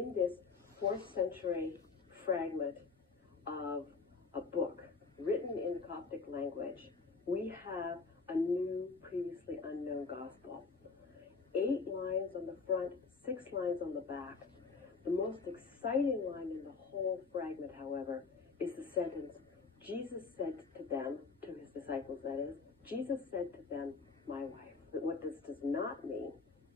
in this 4th century fragment of a book written in the Coptic language, we have a new, previously unknown gospel. 8 lines on the front, 6 lines on the back. The most exciting line in the whole fragment, however, is the sentence, Jesus said to them, to his disciples that is, Jesus said to them, my wife. But what this does not mean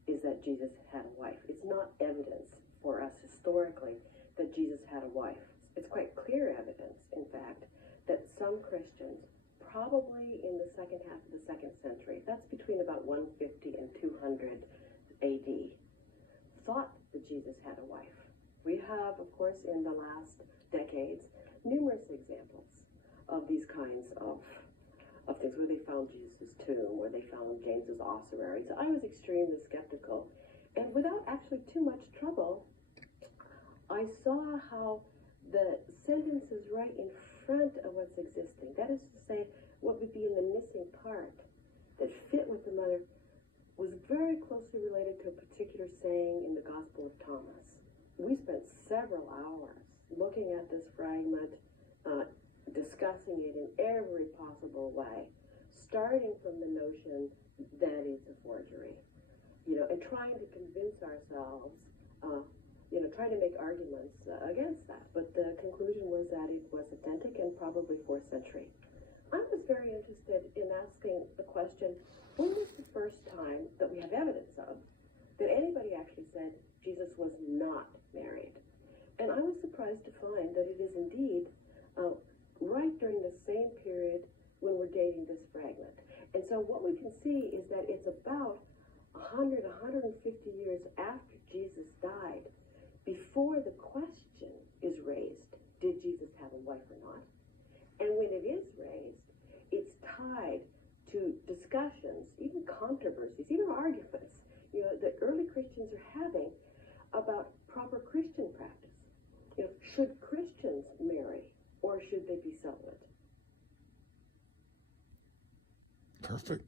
is that Jesus had a wife. It's not evidence for us historically that Jesus had a wife. It's quite clear evidence, in fact, that some Christians, probably in the second half of the 2nd century, that's between about 150 and 200 AD, thought that Jesus had a wife. We have, of course, in the last decades, numerous examples of these kinds of things, where they found Jesus' tomb, where they found James's ossuary. So I was extremely skeptical. And without actually too much trouble, I saw how the sentence is right in front of what's existing. That is to say, what would be in the missing part that fit with the mother was very closely related to a particular saying in the Gospel of Thomas. We spent several hours looking at this fragment, discussing it in every possible way, starting from the notion that it's a forgery, and trying to convince ourselves, trying to make arguments against that. But the conclusion was that it was authentic and probably 4th century. I was very interested in asking the question, when was the first time that we have evidence of that anybody actually said Jesus was not married? And I was surprised to find that it is indeed right during the same period when we're dating this fragment. And so what we can see is that it's about 100, 150 years after Jesus died before the question is raised, did Jesus have a wife or not? And when it is raised, it's tied to discussions, even controversies, even arguments, that early Christians are having about proper Christian practice. Should Christians marry or should they be celibate? Perfect.